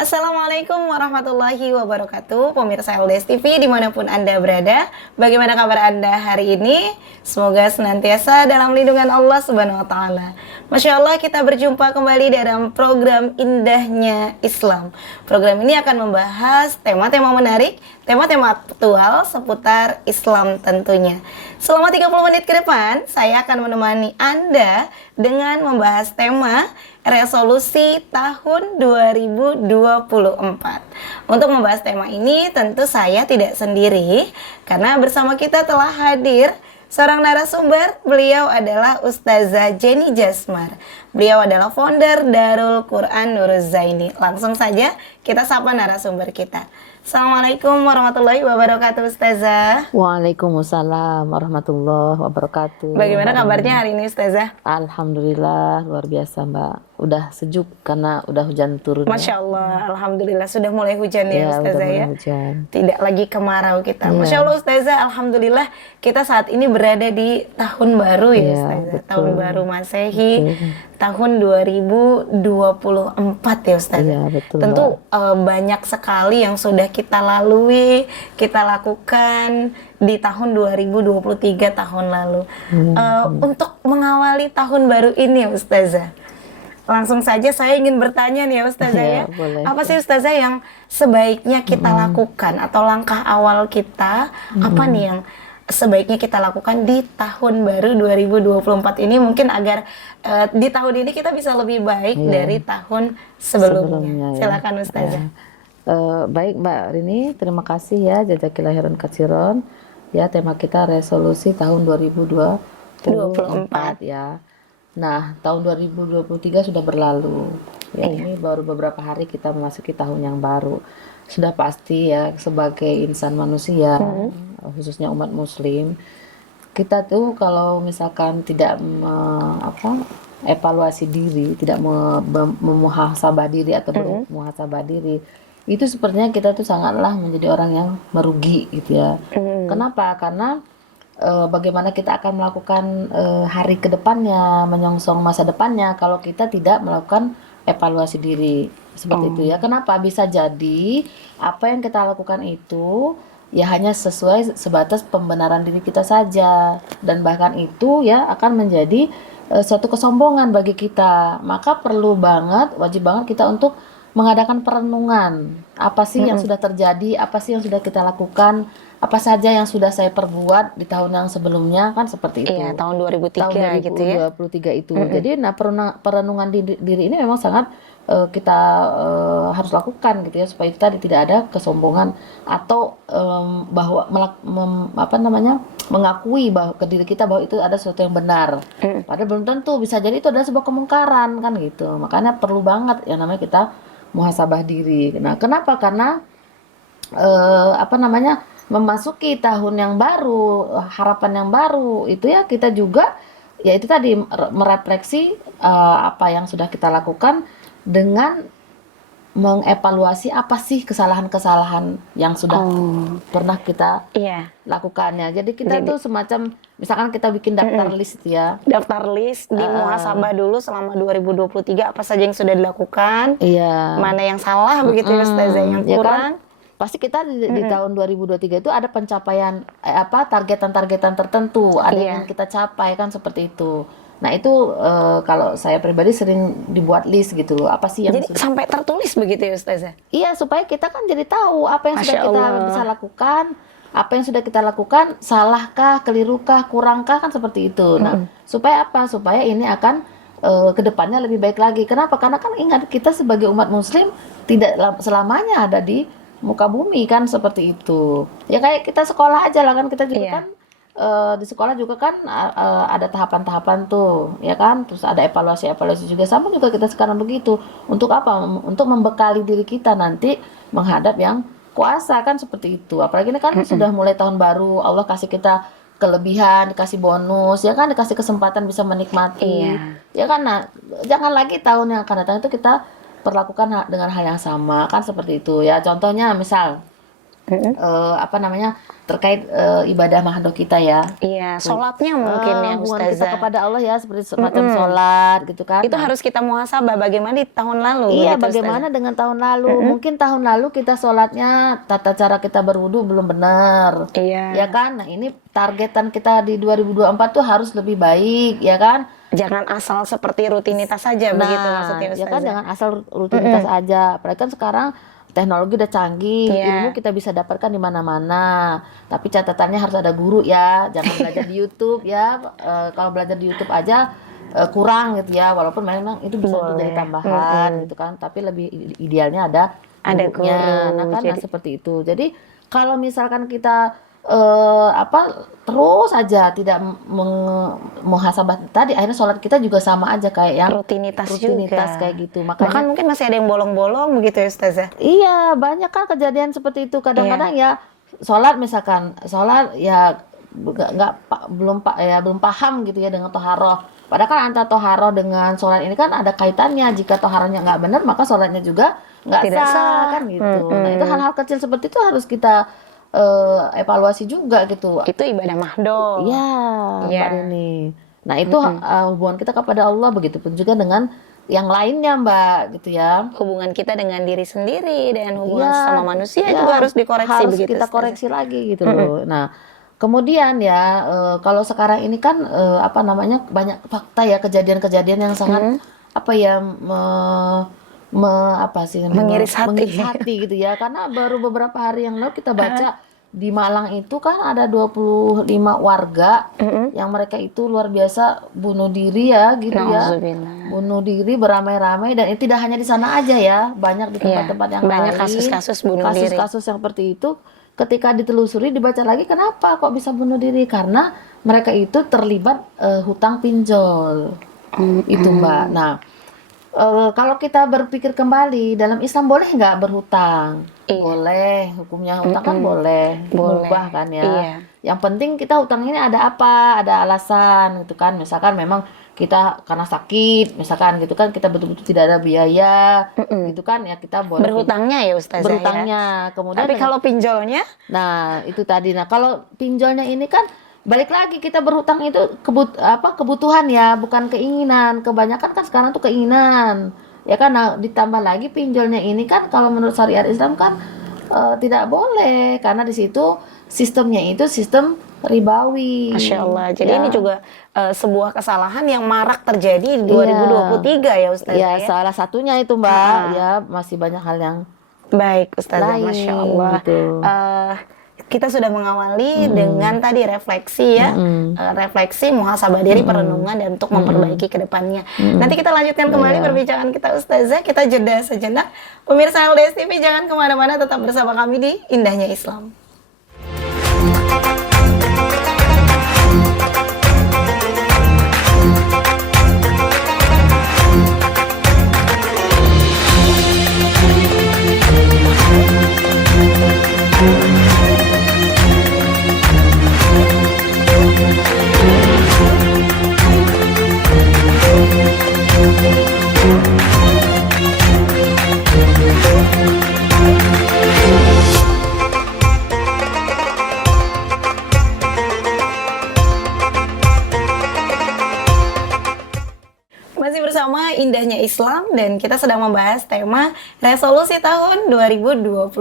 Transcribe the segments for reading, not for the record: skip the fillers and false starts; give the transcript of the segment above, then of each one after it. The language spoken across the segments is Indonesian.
Assalamualaikum warahmatullahi wabarakatuh. Pemirsa LDS TV dimanapun Anda berada, bagaimana kabar Anda hari ini? Semoga senantiasa dalam lindungan Allah Subhanahu wa Ta'ala. Masya Allah, kita berjumpa kembali dalam program Indahnya Islam. Program ini akan membahas tema-tema menarik, tema-tema aktual seputar Islam tentunya. Selama 30 menit ke depan, saya akan menemani Anda dengan membahas tema resolusi tahun 2024. Untuk membahas tema ini tentu saya tidak sendiri, karena bersama kita telah hadir seorang narasumber. Beliau adalah Ustazah Jenny Jasmar. Beliau adalah founder Darul Quran Nuruz Zaini. Langsung saja kita sapa narasumber kita. Assalamualaikum warahmatullahi wabarakatuh, Ustazah. Waalaikumsalam warahmatullahi wabarakatuh. Bagaimana kabarnya hari ini, Ustazah? Alhamdulillah, luar biasa, Mbak. Udah sejuk karena udah hujan turun. Masya Allah, Alhamdulillah sudah mulai hujan ya, Ustazah udah mulai ya. hujan. Tidak lagi kemarau kita. Iya. Masya Allah, Ustazah, Alhamdulillah kita saat ini berada di tahun baru ya, Iya, Ustazah. betul. Tahun baru Masehi, Betul. tahun 2024 ya, Ustazah. Iya, betul, Tentu Mbak. banyak sekali yang sudah kita lalui, kita lakukan di tahun 2023 tahun lalu. Untuk mengawali tahun baru ini ya, Ustazah, langsung saja saya ingin bertanya nih ya, Ustazah Iya, ya. boleh. Apa sih, Ustazah, yang sebaiknya kita lakukan atau langkah awal kita apa nih yang sebaiknya kita lakukan di tahun baru 2024 ini, mungkin agar di tahun ini kita bisa lebih baik Iya. dari tahun sebelumnya. Sebelumnya, ya. Silakan, Ustazah. Baik, Mbak Rini, terima kasih ya, jazakillah khairan katsiron. Ya, tema kita resolusi tahun 2024 ya. Nah, tahun 2023 sudah berlalu. Ya, ini baru beberapa hari kita memasuki tahun yang baru. Sudah pasti ya, sebagai insan manusia, khususnya umat muslim, kita tuh kalau misalkan tidak evaluasi diri, tidak memuhasabah diri atau bermuhasabah diri, itu sepertinya kita tuh sangatlah menjadi orang yang merugi gitu ya. Kenapa? Karena bagaimana kita akan melakukan hari ke depannya, menyongsong masa depannya kalau kita tidak melakukan evaluasi diri seperti itu ya. Kenapa? Bisa jadi apa yang kita lakukan itu ya hanya sesuai sebatas pembenaran diri kita saja, dan bahkan itu ya akan menjadi suatu kesombongan bagi kita. Maka perlu banget, wajib banget kita untuk mengadakan perenungan. Apa sih yang sudah terjadi, apa sih yang sudah kita lakukan, apa saja yang sudah saya perbuat di tahun yang sebelumnya, kan seperti itu. Iya, tahun 2003 Tahun gitu ya. 2023 itu. Jadi nah perenungan diri ini memang sangat kita harus lakukan gitu ya, supaya kita tidak ada kesombongan atau bahwa mengakui bahwa ke diri kita bahwa itu ada sesuatu yang benar. Padahal belum tentu, bisa jadi itu adalah sebuah kemungkaran kan gitu. Makanya perlu banget yang namanya kita muhasabah diri. Nah, kenapa? Karena memasuki tahun yang baru, harapan yang baru, itu ya kita juga ya itu tadi merefleksi apa yang sudah kita lakukan dengan mengevaluasi apa sih kesalahan-kesalahan yang sudah pernah kita Iya, lakukannya. Jadi kita tuh semacam misalkan kita bikin daftar list ya. daftar list di muhasabah dulu selama 2023 apa saja yang sudah dilakukan, Iya. mana yang salah begitu ya, Ustazah, yang Ya kan? kurang. Pasti kita di tahun 2023 itu ada pencapaian targetan-targetan tertentu, ada yang kita capai kan seperti itu. Nah, itu kalau saya pribadi sering dibuat list gitu. Apa sih yang Jadi sampai tertulis begitu ya, Ustazah? Iya, supaya kita kan jadi tahu apa yang sudah Masya kita Allah. bisa lakukan, apa yang sudah kita lakukan, salahkah, kelirukah, kurangkah, kan seperti itu. Nah, supaya apa? Supaya ini akan kedepannya lebih baik lagi. Kenapa? Karena kan ingat, kita sebagai umat muslim tidak selamanya ada di muka bumi kan seperti itu. Ya kayak kita sekolah aja lah kan, kita juga Iya. kan di sekolah juga kan ada tahapan-tahapan tuh, ya kan? Terus ada evaluasi juga, sama juga kita sekarang begitu. Untuk apa? Untuk membekali diri kita nanti menghadap yang kuasa kan seperti itu. Apalagi ini kan sudah mulai tahun baru, Allah kasih kita kelebihan, dikasih bonus, ya kan, dikasih kesempatan bisa menikmati. Iya. Ya kan, nah, jangan lagi tahun yang akan datang itu kita perlakukan dengan hal yang sama kan seperti itu ya. Contohnya misal apa namanya, terkait ibadah mahdoh kita ya. Iya, sholatnya mungkin ya Hubungan kita Ustazah. kepada Allah ya, seperti semacam sholat gitu kan. Itu Nah, harus kita muhasabah bagaimana di tahun lalu iya, begitu bagaimana Ustazah. dengan tahun lalu? Mungkin tahun lalu kita sholatnya, tata cara kita berwudu belum benar. Iya. Ya kan? Nah, ini targetan kita di 2024 tuh harus lebih baik, ya kan? Jangan asal seperti rutinitas saja begitu maksudnya Ya kan, Ustazah. jangan asal rutinitas aja. Apalagi kan sekarang teknologi udah canggih, Iya. ilmu kita bisa dapatkan di mana-mana. Tapi catatannya harus ada guru ya, jangan belajar di YouTube ya. Kalau belajar di YouTube aja kurang gitu ya, walaupun memang itu bisa untuk jadi tambahan gitu kan. Tapi lebih idealnya ada gurunya. guru, Nah kan, jadi- seperti itu. Jadi kalau misalkan kita terus aja tidak muhasabah tadi, akhirnya sholat kita juga sama aja kayak yang Rutinitas rutinitas juga. kayak gitu. Bahkan Makanya mungkin masih ada yang bolong-bolong begitu ya Ustazah. iya, banyak kan kejadian seperti itu. Kadang-kadang ya sholat, misalkan sholat ya belum paham gitu ya dengan toharoh. Padahal kan antara toharoh dengan sholat ini kan ada kaitannya. Jika toharohnya nggak benar, maka sholatnya juga nggak Tidak sah, sah. kan gitu. Nah itu hal-hal kecil seperti itu harus kita evaluasi juga gitu. Itu ibadah mahdoh. Iya, Iya. Mbak Rini. Nah itu hubungan kita kepada Allah, begitupun juga dengan yang lainnya Mbak, gitu ya. Hubungan kita dengan diri sendiri dan hubungan Iya, sama manusia iya, juga harus dikoreksi harus begitu kita Ustazah. koreksi lagi gitu loh. Nah kemudian ya kalau sekarang ini kan apa namanya, banyak fakta ya, kejadian-kejadian yang sangat apa ya, Mengiris hati. mengiris hati gitu ya. Karena baru beberapa hari yang lalu kita baca di Malang itu kan ada 25 warga yang mereka itu luar biasa bunuh diri ya gitu ya. Nauzubillah. Bunuh diri beramai-ramai, dan itu tidak hanya di sana aja ya, banyak di tempat-tempat yang banyak lain. kasus-kasus bunuh diri. Kasus-kasus yang seperti itu ketika ditelusuri, dibaca lagi, kenapa kok bisa bunuh diri? Karena mereka itu terlibat hutang pinjol. Itu Mbak. Nah, kalau kita berpikir kembali, dalam Islam boleh nggak berhutang? Iya. Boleh, hukumnya hutang kan boleh, Boleh. berubah kan ya. Iya. Yang penting kita hutang ini ada apa, ada alasan gitu kan. Misalkan memang kita karena sakit, misalkan gitu kan, kita betul-betul tidak ada biaya, gitu kan ya, kita boleh Berhutangnya ya Ustazah ya. berhutangnya. Kemudian Tapi dengan- kalau pinjolnya nah itu tadi. Nah kalau pinjolnya ini kan balik lagi, kita berhutang itu kebutuhan ya, bukan keinginan. Kebanyakan kan sekarang tuh keinginan ya kan. Nah, ditambah lagi pinjolnya ini kan kalau menurut syariat Islam kan tidak boleh, karena di situ sistemnya itu sistem ribawi. Masya Allah. Jadi Ya. ini juga sebuah kesalahan yang marak terjadi di 2023 ya Ustazah Ya, ya. salah satunya itu Mbak. Ya, masih banyak hal yang Baik Ustazah, lain, Masya Allah. gitu. Kita sudah mengawali dengan tadi refleksi ya, refleksi, muhasabah diri, perenungan, dan untuk memperbaiki ke depannya. Nanti kita lanjutkan kembali perbincangan kita Ustazah. Kita jeda sejenak. Pemirsa LDS TV jangan kemana-mana, tetap bersama kami di Indahnya Islam. Masih bersama Indahnya Islam dan kita sedang membahas tema resolusi tahun 2024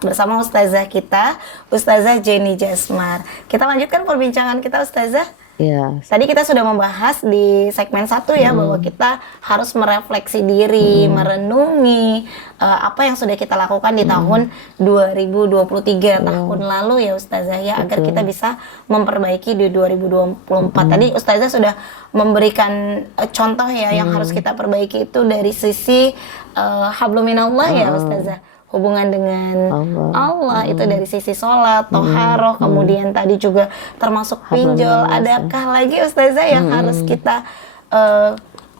bersama Ustazah kita, Ustazah Jenny Jasmar. Kita lanjutkan perbincangan kita Ustazah. ya. Tadi kita sudah membahas di segmen 1 ya, bahwa kita harus merefleksi diri, merenungi apa yang sudah kita lakukan di tahun 2023 tahun lalu ya Ustazah ya, agar kita bisa memperbaiki di 2024. Tadi Ustazah sudah memberikan contoh ya yang harus kita perbaiki itu dari sisi hablum minallah ya Ustazah. Hubungan dengan Allah itu dari sisi sholat, toharoh, kemudian tadi juga termasuk pinjol. Adakah lagi Ustazah yang harus kita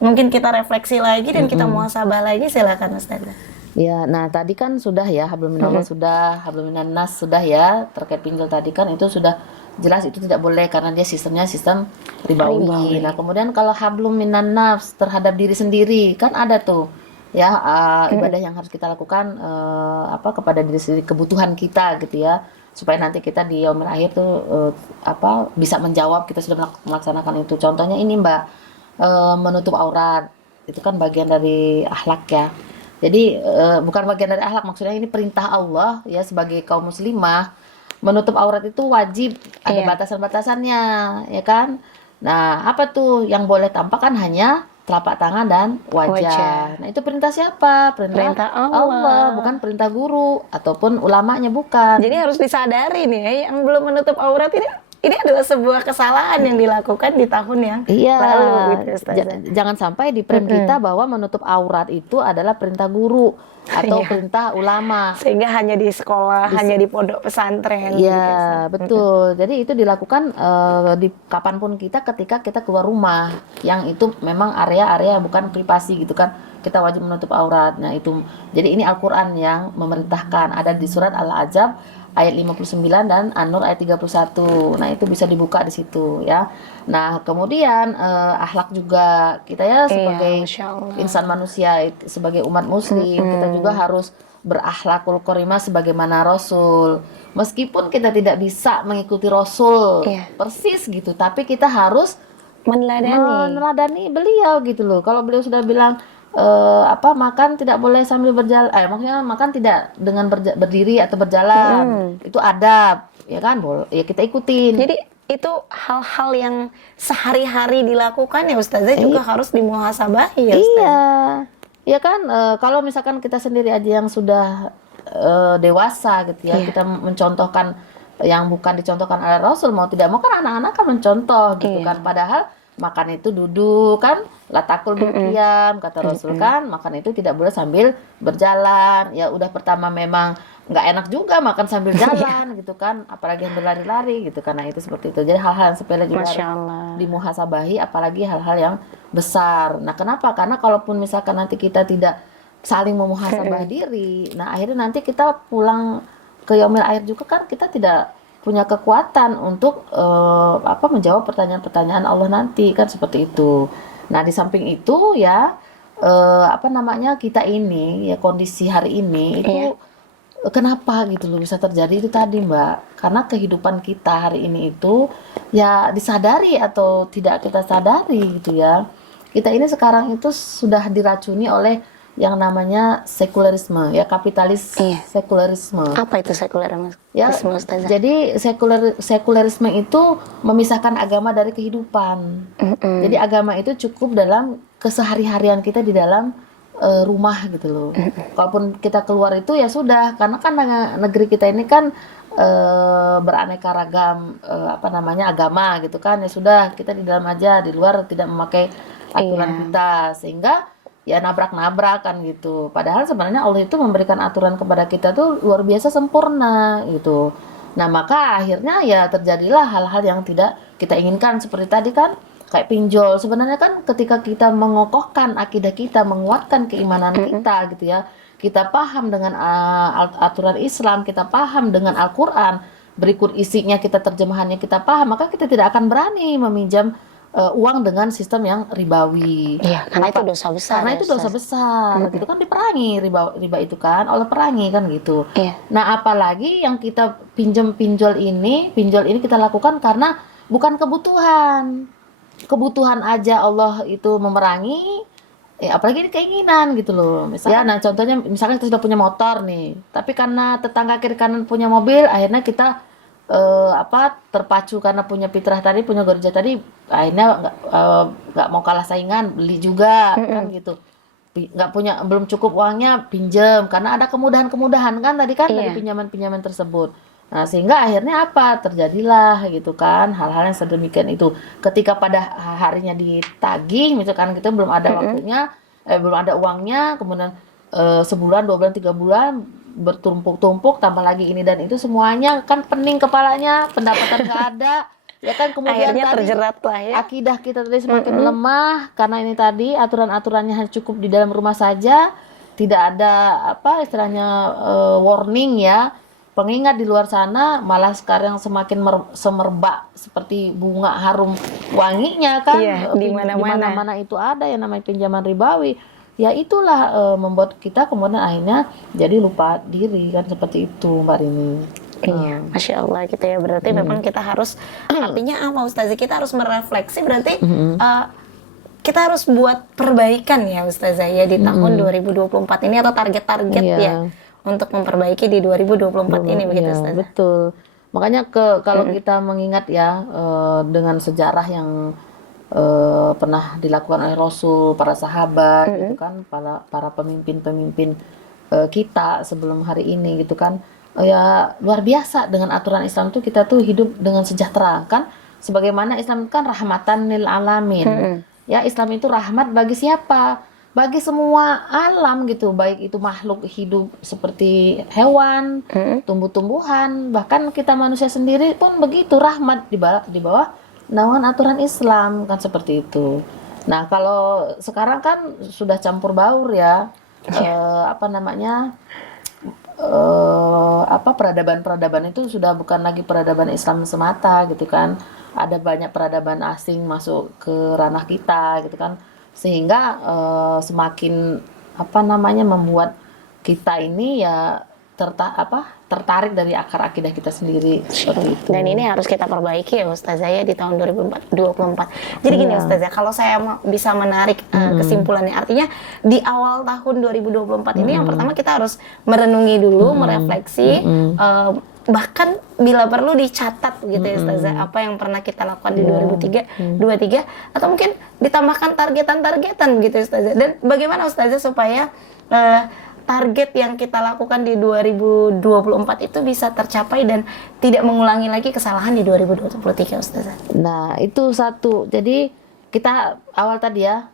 mungkin kita refleksi lagi dan kita muhasabah lagi? Silakan Ustazah. Ya, nah tadi kan sudah ya, hablum minallah sudah, hablum minan nas sudah ya, terkait pinjol tadi kan itu sudah jelas itu tidak boleh karena dia sistemnya sistem ribawi. Nah, kemudian kalau hablum minan nafs terhadap diri sendiri kan ada tuh ya, ibadah yang harus kita lakukan kepada diri sendiri, kebutuhan kita gitu ya, supaya nanti kita di yaumil akhir tuh bisa menjawab kita sudah melaksanakan itu. Contohnya ini Mbak, menutup aurat itu kan bagian dari akhlak ya. Jadi bukan bagian dari akhlak, maksudnya ini perintah Allah ya, sebagai kaum muslimah menutup aurat itu wajib, ada Iya. batasan-batasannya ya kan. Nah, apa tuh yang boleh tampak kan hanya telapak tangan dan wajah. Wajah. Nah, itu perintah siapa? Perintah Perintah Allah, Allah. bukan perintah guru ataupun ulamanya, bukan. Jadi harus disadari nih ya, yang belum menutup aurat ini adalah sebuah kesalahan yang dilakukan di tahun yang Iya, lalu gitu Ustazah. jangan sampai di frame kita bahwa menutup aurat itu adalah perintah guru atau Iya. perintah ulama. Sehingga hanya di sekolah, hanya di pondok pesantren gitu Iya, Ustaz. betul. Jadi itu dilakukan di kapanpun ketika kita keluar rumah, yang itu memang area-area bukan privasi gitu kan. Kita wajib menutup aurat. Nah, itu. Jadi ini Al-Qur'an yang memerintahkan, ada di surat Al-Ahzab ayat 59 dan An-Nur ayat 31. Nah, itu bisa dibuka di situ ya. Nah, kemudian akhlak juga kita ya Iya, sebagai Masya Allah. insan manusia, sebagai umat muslim, kita juga harus berakhlakul karimah sebagaimana Rasul. Meskipun kita tidak bisa mengikuti Rasul Iya. persis gitu, tapi kita harus Meneladani. meneladani beliau gitu loh. Kalau beliau sudah bilang makan tidak boleh sambil berjalan, maksudnya makan tidak dengan berdiri atau berjalan, itu adab, ya kan, ya kita ikutin. Jadi itu hal-hal yang sehari-hari dilakukan ya Ustazah juga harus dimuhasabahi ya Ustazah. Iya, ya kan, kalau misalkan kita sendiri aja yang sudah dewasa gitu ya, Iya. kita mencontohkan yang bukan dicontohkan oleh Rasul, mau tidak mau kan anak-anak kan mencontoh gitu Iya. kan, padahal makan itu duduk kan, latakul berqiyam kata Rasul kan, makan itu tidak boleh sambil berjalan. Ya udah, pertama memang nggak enak juga makan sambil jalan gitu kan, apalagi yang berlari-lari gitu, karena itu seperti itu. Jadi hal-hal yang sepele juga Masya harus Allah. dimuhasabahi, apalagi hal-hal yang besar. Nah, kenapa? Karena kalaupun misalkan nanti kita tidak saling memuhasabah diri, nah akhirnya nanti kita pulang ke yaumil akhir juga kan kita tidak punya kekuatan untuk menjawab pertanyaan-pertanyaan Allah nanti kan, seperti itu. Nah, di samping itu ya kita ini ya, kondisi hari ini itu kenapa gitu loh bisa terjadi itu tadi Mbak, karena kehidupan kita hari ini itu ya disadari atau tidak kita sadari gitu ya, kita ini sekarang itu sudah diracuni oleh yang namanya sekularisme ya, kapitalis Iya. sekularisme Apa itu sekulerisme ya. Ustazah? Jadi sekularisme itu memisahkan agama dari kehidupan. Jadi agama itu cukup dalam kesehari-harian kita di dalam rumah gitu loh. Kalaupun kita keluar itu ya sudah, karena kan negeri kita ini kan beraneka ragam agama gitu kan, ya sudah, kita di dalam aja, di luar tidak memakai aturan Iya. kita, sehingga ya nabrak-nabrak kan gitu. Padahal sebenarnya Allah itu memberikan aturan kepada kita tuh luar biasa sempurna gitu. Nah, maka akhirnya ya terjadilah hal-hal yang tidak kita inginkan, seperti tadi kan, kayak pinjol. Sebenarnya kan ketika kita mengokohkan akidah kita, menguatkan keimanan kita gitu ya, kita paham dengan aturan Islam, kita paham dengan Al-Qur'an, berikut isinya, kita terjemahannya kita paham, maka kita tidak akan berani meminjam uang dengan sistem yang ribawi. Iya, karena itu dosa besar. Karena ya, itu dosa Ustaz. besar, gitu kan, diperangi riba itu kan, Allah perangi kan gitu. Iya. Nah, apalagi yang kita pinjol ini kita lakukan karena bukan kebutuhan aja Allah itu memerangi, apalagi ini keinginan gitu loh. Misalnya, nah contohnya misalkan kita sudah punya motor nih, tapi karena tetangga kiri kanan punya mobil, akhirnya kita terpacu karena punya fitrah tadi, punya gorja tadi, akhirnya nggak mau kalah saingan, beli juga kan gitu. Belum cukup uangnya, pinjam, karena ada kemudahan-kemudahan kan tadi kan dari Iya. pinjaman-pinjaman tersebut. Nah, sehingga akhirnya terjadilah gitu kan hal-hal yang sedemikian itu. Ketika pada harinya ditagih misalkan gitu, belum ada waktunya, belum ada uangnya, kemudian sebulan, 2 bulan, 3 bulan bertumpuk-tumpuk, tambah lagi ini dan itu, semuanya kan pening kepalanya, pendapatan nggak ada, ya kan. Kemudian Akhirnya tadi terjerat lah ya. akidah kita tadi semakin lemah karena ini tadi aturan-aturannya hanya cukup di dalam rumah saja, tidak ada istilahnya warning ya, pengingat di luar sana, malah sekarang semakin semerbak seperti bunga harum wanginya kan. Iya, di mana-mana. Di mana-mana itu ada yang namanya pinjaman ribawi. ya itulah membuat kita kemudian akhirnya jadi lupa diri kan, seperti itu Mbak Rini. Iya, Masya Allah gitu ya. Berarti memang kita harus, artinya apa Ustazah? Kita harus merefleksi, berarti kita harus buat perbaikan ya Ustazah ya di tahun 2024 ini, atau target-target Iya. ya untuk memperbaiki di 2024 ini begitu Iya, Ustazah. betul. Makanya kalau kita mengingat ya dengan sejarah yang pernah dilakukan oleh Rasul, para sahabat gitu kan, para pemimpin-pemimpin kita sebelum hari ini gitu kan, ya luar biasa dengan aturan Islam tuh, kita tuh hidup dengan sejahtera kan, sebagaimana Islam kan rahmatan lil alamin. Ya, Islam itu rahmat bagi siapa? Bagi semua alam gitu, baik itu makhluk hidup seperti hewan, tumbuh-tumbuhan, bahkan kita manusia sendiri pun begitu, rahmat di bawah naungan aturan Islam kan, seperti itu. Nah, kalau sekarang kan sudah campur baur ya, apa namanya, peradaban-peradaban itu sudah bukan lagi peradaban Islam semata gitu kan. Ada banyak peradaban asing masuk ke ranah kita gitu kan, sehingga semakin apa namanya membuat kita ini ya tertarik dari akar akidah kita sendiri, seperti itu. Dan ini harus kita perbaiki ya Ustazah ya di tahun 2024. Jadi gini Ustazah, kalau saya bisa menarik kesimpulannya, artinya di awal tahun 2024 ini yang pertama kita harus merenungi dulu, merefleksi, bahkan bila perlu dicatat gitu ya Ustazah, apa yang pernah kita lakukan di 2023, atau mungkin ditambahkan targetan-targetan gitu ya Ustazah. Dan bagaimana Ustazah supaya target yang kita lakukan di 2024 itu bisa tercapai dan tidak mengulangi lagi kesalahan di 2023 Ustazah. Nah, itu satu. Jadi kita awal tadi ya,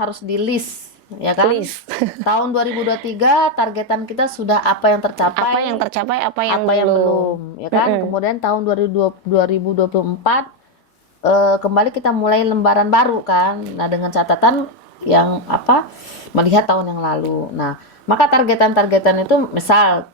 harus di list ya kan? List. Tahun 2023 targetan kita sudah apa yang tercapai, Apa yang tercapai, apa yang apa yang belum. belum, ya kan? Kemudian tahun 2024 kembali kita mulai lembaran baru kan. Nah, dengan catatan yang melihat tahun yang lalu. Nah, maka targetan-targetan itu misal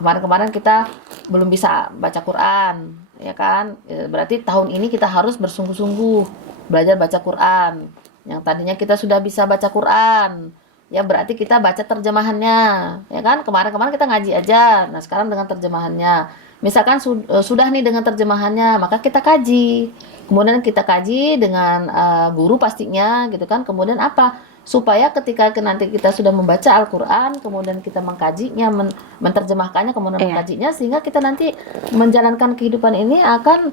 kemarin-kemarin kita belum bisa baca Quran, ya kan? Berarti tahun ini kita harus bersungguh-sungguh belajar baca Quran. Yang tadinya kita sudah bisa baca Quran, ya berarti kita baca terjemahannya, ya kan? Kemarin-kemarin kita ngaji aja, nah sekarang dengan terjemahannya. Misalkan sudah nih dengan terjemahannya, maka kita kaji. Kemudian kita kaji dengan guru pastinya, gitu kan? Kemudian supaya ketika nanti kita sudah membaca Al-Quran, kemudian kita mengkajinya, menerjemahkannya, kemudian mengkajinya, sehingga kita nanti menjalankan kehidupan ini akan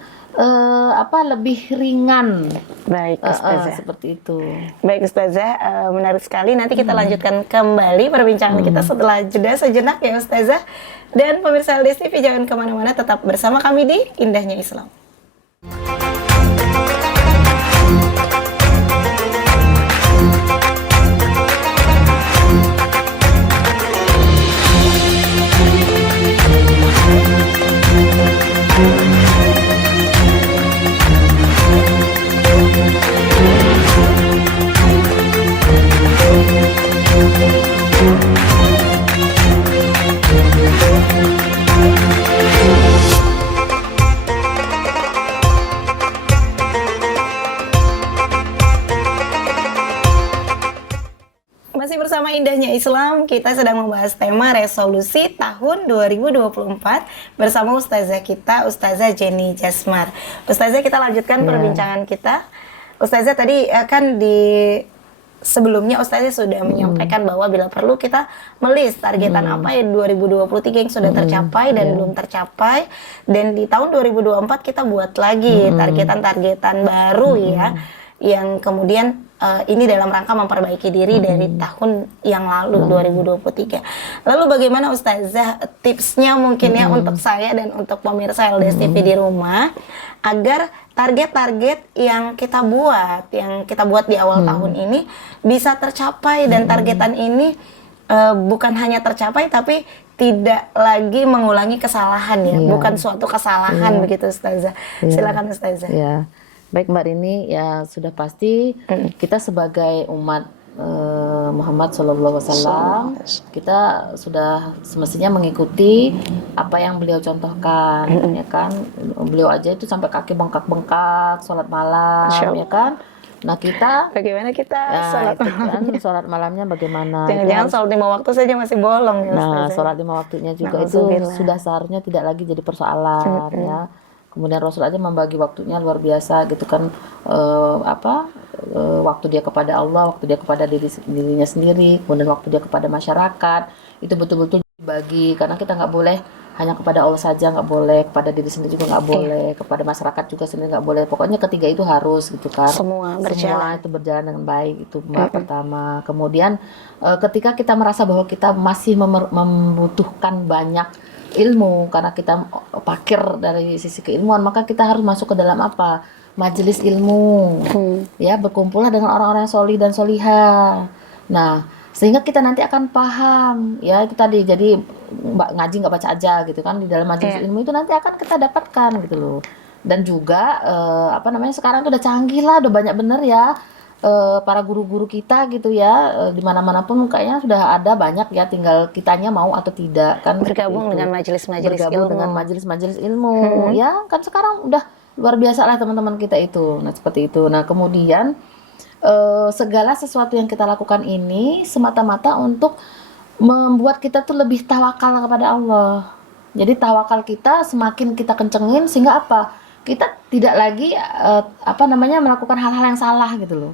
lebih ringan. Baik Ustazah. Seperti itu. Baik Ustazah, menarik sekali. Nanti kita lanjutkan kembali perbincangan kita setelah jeda sejenak ya Ustazah. Dan pemirsa LDS TV jangan kemana-mana, tetap bersama kami di Indahnya Islam. Masih bersama Indahnya Islam, kita sedang membahas tema resolusi tahun 2024 bersama Ustazah kita, Ustazah Jenny Jasmar. Ustazah, kita lanjutkan perbincangan kita. Ustazah, tadi kan di sebelumnya Ustazah sudah menyampaikan bahwa bila perlu kita melis targetan apa ya 2023 yang sudah tercapai dan belum tercapai, dan di tahun 2024 kita buat lagi targetan-targetan baru ya, yang kemudian ini dalam rangka memperbaiki diri dari tahun yang lalu 2023. Lalu bagaimana Ustazah tipsnya mungkin ya untuk saya dan untuk pemirsa LDS TV di rumah agar target-target yang kita buat di awal tahun ini bisa tercapai, dan targetan ini bukan hanya tercapai tapi tidak lagi mengulangi kesalahan ya, bukan suatu kesalahan begitu Ustazah. Silakan Ustazah. Ya. Baik Mbak Rini, ya sudah pasti kita sebagai umat Muhammad SAW, kita sudah semestinya mengikuti apa yang beliau contohkan, ya kan? Beliau aja itu sampai kaki bengkak-bengkak, sholat malam, ya kan? Nah kita Bagaimana kita ya sholat itu kan malamnya? sholat malamnya bagaimana itu Jangan-jangan harus. sholat 5 waktu saja masih bolong ya Nah, Ustazah. sholat 5 waktunya juga itu sudah Nauzubillah. seharusnya tidak lagi jadi persoalan ya. Mm-mm. Kemudian Rasul aja membagi waktunya luar biasa gitu kan, waktu dia kepada Allah, waktu dia kepada dirinya sendiri, kemudian waktu dia kepada masyarakat itu betul-betul dibagi karena kita nggak boleh hanya kepada Allah saja, nggak boleh kepada diri sendiri juga nggak Iya, boleh, kepada masyarakat juga sendiri nggak boleh. Pokoknya ketiga itu harus gitu kan. semua Semua berjalan. itu berjalan dengan baik itu Mbak Mm-mm. pertama. Kemudian ketika kita merasa bahwa kita masih membutuhkan banyak ilmu karena kita pakir dari sisi keilmuan, maka kita harus masuk ke dalam apa? Majelis ilmu. Hmm. Ya, berkumpullah dengan orang-orang yang solih dan solihah. Nah, sehingga kita nanti akan paham, ya itu tadi. Jadi ngaji nggak baca aja gitu kan, di dalam majelis Iya. ilmu itu nanti akan kita dapatkan gitu loh. Dan juga apa namanya sekarang tuh udah canggih lah, udah banyak bener ya para guru-guru kita gitu ya, di mana-mana pun kayaknya sudah ada banyak ya, tinggal kitanya mau atau tidak kan seperti Bergabung dengan itu. majelis-majelis Bergabung dengan ilmu. majelis-majelis ilmu ya kan sekarang udah luar biasa lah teman-teman kita itu. Nah, seperti itu. Nah, kemudian segala sesuatu yang kita lakukan ini semata-mata untuk membuat kita tuh lebih tawakal kepada Allah. Jadi tawakal kita semakin kita kencengin sehingga apa? Kita tidak lagi apa namanya melakukan hal-hal yang salah gitu loh.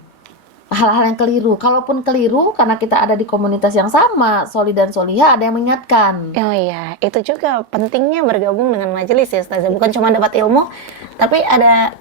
Hal-hal yang keliru. Kalaupun keliru karena kita ada di komunitas yang sama, soli dan soliha ada yang mengingatkan. Oh iya, itu juga pentingnya bergabung dengan majelis ya Ustazah. Bukan cuma dapat ilmu, tapi ada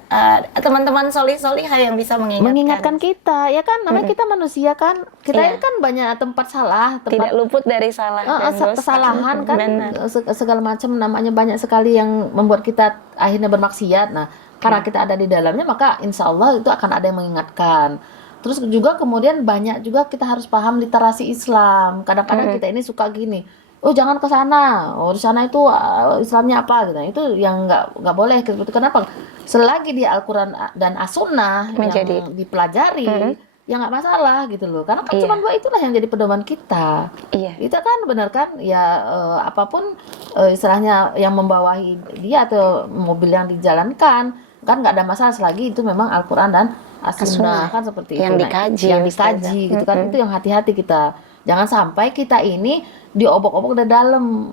teman-teman solih-solihah yang bisa Mengingatkan mengingatkan. kita, ya kan namanya kita manusia kan. Kita ini Iya, kan banyak tempat salah, tidak tempat luput dari salah dan dosa. kesalahan kan, Benar. segala macam namanya banyak sekali yang membuat kita akhirnya bermaksiat. Nah, karena Iya. kita ada di dalamnya maka insya Allah itu akan ada yang mengingatkan. Terus juga kemudian banyak juga kita harus paham literasi Islam. Kadang-kadang kita ini suka gini, oh jangan ke sana, oh di sana itu Islamnya apa gitu. Nah, itu yang nggak boleh gitu. Kenapa? Selagi di Al-Quran dan As-Sunnah Menjadi yang dipelajari, ya nggak masalah gitu loh. Karena kan cuma iya, dua itulah yang jadi pedoman kita. iya. Itu kan benar kan? Ya apapun istilahnya yang membawahi dia atau mobil yang dijalankan kan nggak ada masalah selagi itu memang Al-Quran dan As-Sunnah As-Sunnah kan seperti itu. yang Nah, dikaji yang Ustazah. dikaji gitu kan itu yang hati-hati kita. Jangan sampai kita ini diobok-obok dari dalam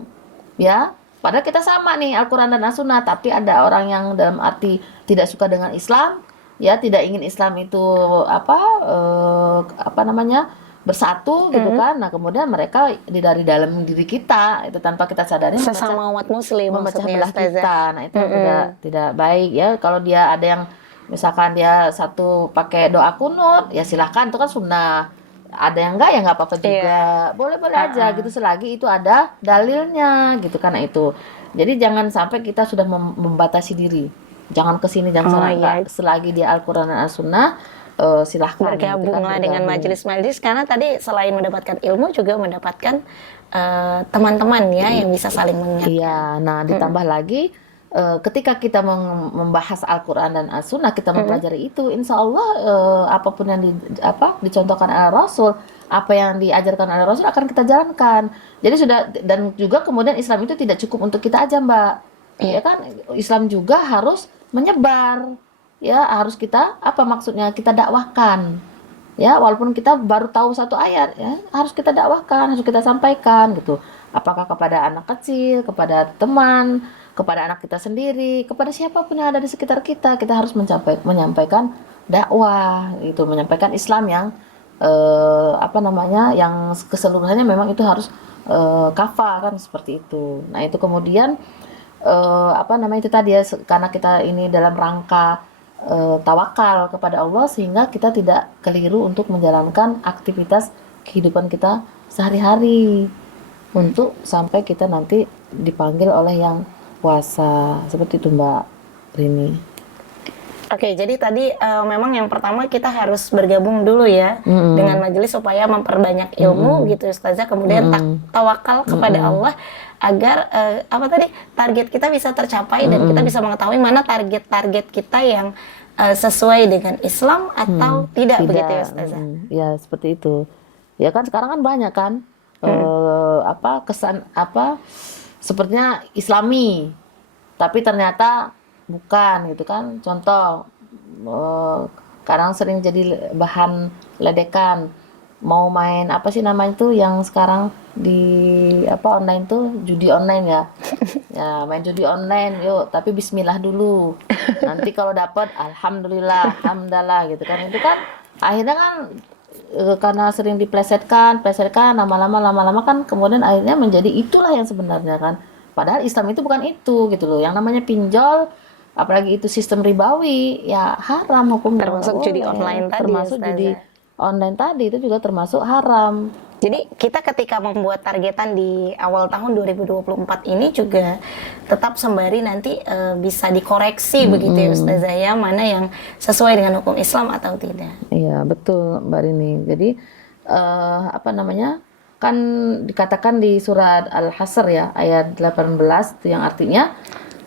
ya. Padahal kita sama nih Al-Quran dan As-Sunnah, tapi ada orang yang dalam arti tidak suka dengan Islam, ya tidak ingin Islam itu apa namanya bersatu gitu kan. Nah kemudian mereka dari dalam diri kita itu tanpa kita sadari Sesama umat muslim memecah maksudnya belah Ustazah. kita. Nah itu tidak baik ya. Kalau dia ada yang misalkan dia satu pakai doa kunut, ya silahkan itu kan sunnah. Ada yang enggak ya nggak apa-apa juga, Iya. boleh-boleh aja gitu selagi itu ada dalilnya gitu karena itu. Jadi jangan sampai kita sudah membatasi diri. Jangan ke sini, jangan Oh sana. iya, Enggak, selagi di Al-Qur'an dan As-Sunnah silahkan gitu kan bergabunglah dengan bergabung. majelis-majelis karena tadi selain mendapatkan ilmu juga mendapatkan teman-teman ya yang bisa saling mengingatkan. Iya, nah ditambah lagi ketika kita membahas Al-Quran dan As-Sunnah, kita mempelajari itu, insya Allah apapun yang dicontohkan oleh Rasul, apa yang diajarkan oleh Rasul akan kita jalankan. Jadi sudah, dan juga kemudian Islam itu tidak cukup untuk kita aja Mbak, ya Iya. kan? Islam juga harus menyebar, ya harus kita apa maksudnya kita dakwahkan. Ya, walaupun kita baru tahu satu ayat, ya harus kita dakwahkan, harus kita sampaikan gitu. Apakah kepada anak kecil, kepada teman, kepada anak kita sendiri, kepada siapapun yang ada di sekitar kita, kita harus menyampaikan dakwah, itu menyampaikan Islam yang apa namanya, yang keseluruhannya memang itu harus kafah kan seperti itu. Nah itu kemudian apa namanya itu tadi ya, karena kita ini dalam rangka tawakal kepada Allah sehingga kita tidak keliru untuk menjalankan aktivitas kehidupan kita sehari-hari untuk sampai kita nanti dipanggil oleh yang puasa seperti itu Mbak Rini. Oke, jadi tadi memang yang pertama kita harus bergabung dulu ya dengan majelis supaya memperbanyak ilmu gitu Ustazah, kemudian tawakal kepada Allah agar apa tadi target kita bisa tercapai dan kita bisa mengetahui mana target-target kita yang sesuai dengan Islam atau tidak begitu ya Ustazah. Ya seperti itu. Ya kan sekarang kan banyak kan apa kesan apa sepertinya Islami tapi ternyata bukan gitu kan. Contoh kadang sering jadi bahan ledekan. Mau main apa sih namanya tuh yang sekarang di apa online tuh, judi online ya. Ya, main judi online yuk, tapi bismillah dulu. Nanti kalau dapat alhamdulillah, hamdalah gitu kan. Itu kan akhirnya kan karena sering plesetkan lama-lama kan kemudian akhirnya menjadi itulah yang sebenarnya kan. Padahal Islam itu bukan itu gitu loh. Yang namanya pinjol, apalagi itu sistem ribawi, ya haram hukumnya, nggak Termasuk judi boleh. online tadi ya, Termasuk judi Ustazah. online tadi itu juga termasuk haram. Jadi kita ketika membuat targetan di awal tahun 2024 ini juga tetap sembari nanti bisa dikoreksi begitu ya Ustazah ya, mana yang sesuai dengan hukum Islam atau tidak. Iya, betul Mbak Rini. Jadi apa namanya? Kan dikatakan di surat Al-Hasr ya, ayat 18 itu yang artinya,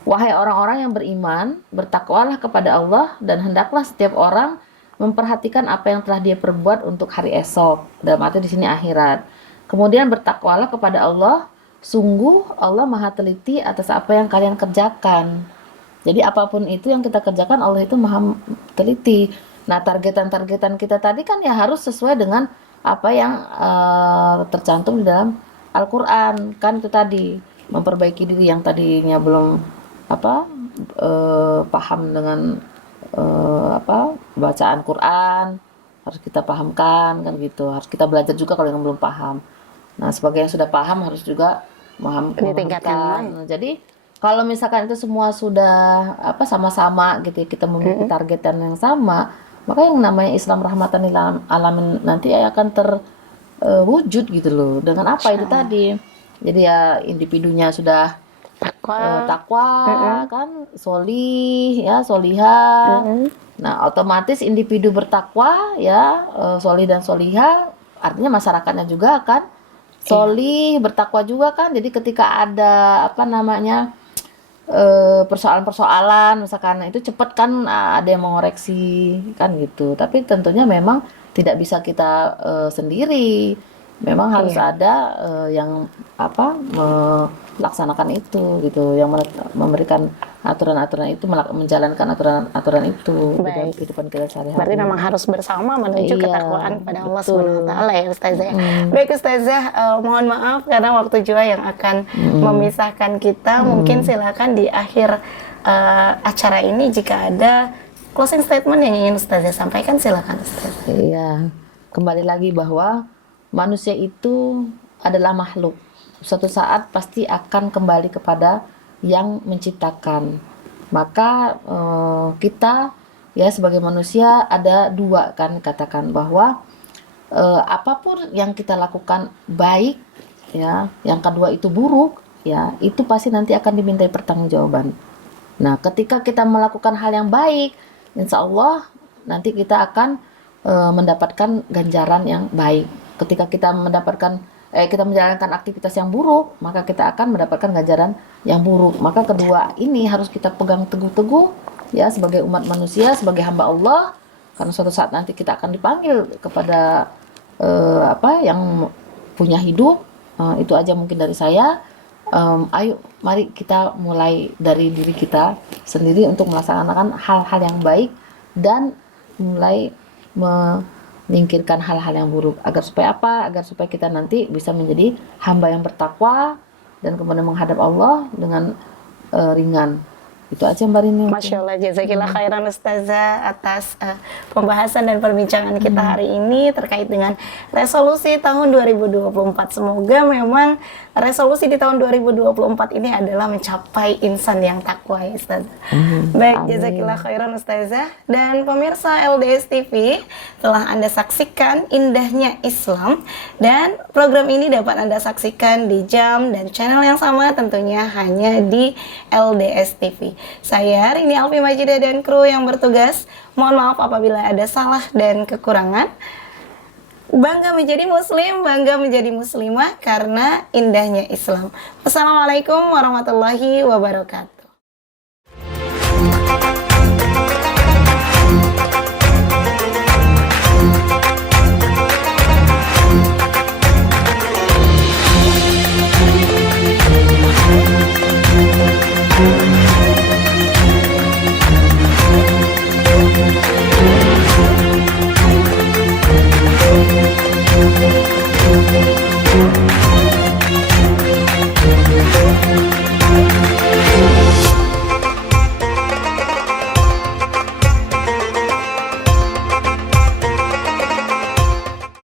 wahai orang-orang yang beriman, bertakwalah kepada Allah dan hendaklah setiap orang memperhatikan apa yang telah dia perbuat untuk hari esok. Dalam arti di sini akhirat. Kemudian bertakwalah kepada Allah, sungguh Allah Maha teliti atas apa yang kalian kerjakan. Jadi apapun itu yang kita kerjakan, Allah itu Maha teliti. Nah, targetan-targetan kita tadi kan ya harus sesuai dengan apa yang tercantum di dalam Al-Quran. Kan itu tadi, memperbaiki diri yang tadinya belum apa paham dengan bacaan Quran, harus kita pahamkan kan gitu. Harus kita belajar juga kalau yang belum paham. Nah, sebagai yang sudah paham harus juga Ditingkatkan memahamkan. Nah, jadi kalau misalkan itu semua sudah sama-sama gitu ya, kita memiliki targetan yang sama, maka yang namanya Islam rahmatan lil alamin nanti akan terwujud gitu loh. Dengan apa itu tadi? Jadi ya individunya sudah takwa kan, solih ya, solihah. Nah, otomatis individu bertakwa ya, solih dan solihah, artinya masyarakatnya juga kan solih, bertakwa juga kan. Jadi ketika ada apa namanya persoalan-persoalan misalkan itu cepat kan, ada yang mengoreksi kan gitu. Tapi tentunya memang tidak bisa kita sendiri. Memang harus ada yang melaksanakan itu gitu, yang memberikan aturan-aturan itu, menjalankan aturan-aturan itu di dalam kehidupan kita sehari-hari. Berarti memang harus bersama menuju Iya, ketakwaan pada Allah betul. Subhanahu wa taala ya Ustazah. Baik Ustazah, mohon maaf karena waktu juga yang akan memisahkan kita. Mungkin silakan di akhir acara ini jika ada closing statement yang ingin Ustazah sampaikan, silakan Ustazah. Iya, kembali lagi bahwa manusia itu adalah makhluk. Suatu saat pasti akan kembali kepada yang menciptakan. Maka kita ya sebagai manusia ada dua kan, katakan bahwa apapun yang kita lakukan baik ya, yang kedua itu buruk ya, itu pasti nanti akan dimintai pertanggungjawaban. Nah, ketika kita melakukan hal yang baik, insya Allah nanti kita akan mendapatkan ganjaran yang baik. Ketika kita kita menjalankan aktivitas yang buruk, maka kita akan mendapatkan ganjaran yang buruk. Maka kedua ini harus kita pegang teguh-teguh ya, sebagai umat manusia, sebagai hamba Allah, karena suatu saat nanti kita akan dipanggil kepada yang punya hidup. Itu aja mungkin dari saya. Ayo mari kita mulai dari diri kita sendiri untuk melaksanakan hal-hal yang baik dan mulai menyingkirkan hal-hal yang buruk, agar supaya supaya kita nanti bisa menjadi hamba yang bertakwa dan kemudian menghadap Allah dengan ringan. Itu aja Mbak Rini. Masya Allah, jazakillah khairan Ustazah atas pembahasan dan perbincangan kita hari ini terkait dengan resolusi tahun 2024. Semoga memang resolusi di tahun 2024 ini adalah mencapai insan yang takwa ya Ustazah. Baik, jazakillah khairan Ustazah. Dan pemirsa LDS TV, telah Anda saksikan indahnya Islam, dan program ini dapat Anda saksikan di jam dan channel yang sama tentunya hanya di LDS TV. Saya Rini Alfi Majidah dan kru yang bertugas, mohon maaf apabila ada salah dan kekurangan. Bangga menjadi muslim, bangga menjadi muslimah karena indahnya Islam. Wassalamualaikum warahmatullahi wabarakatuh.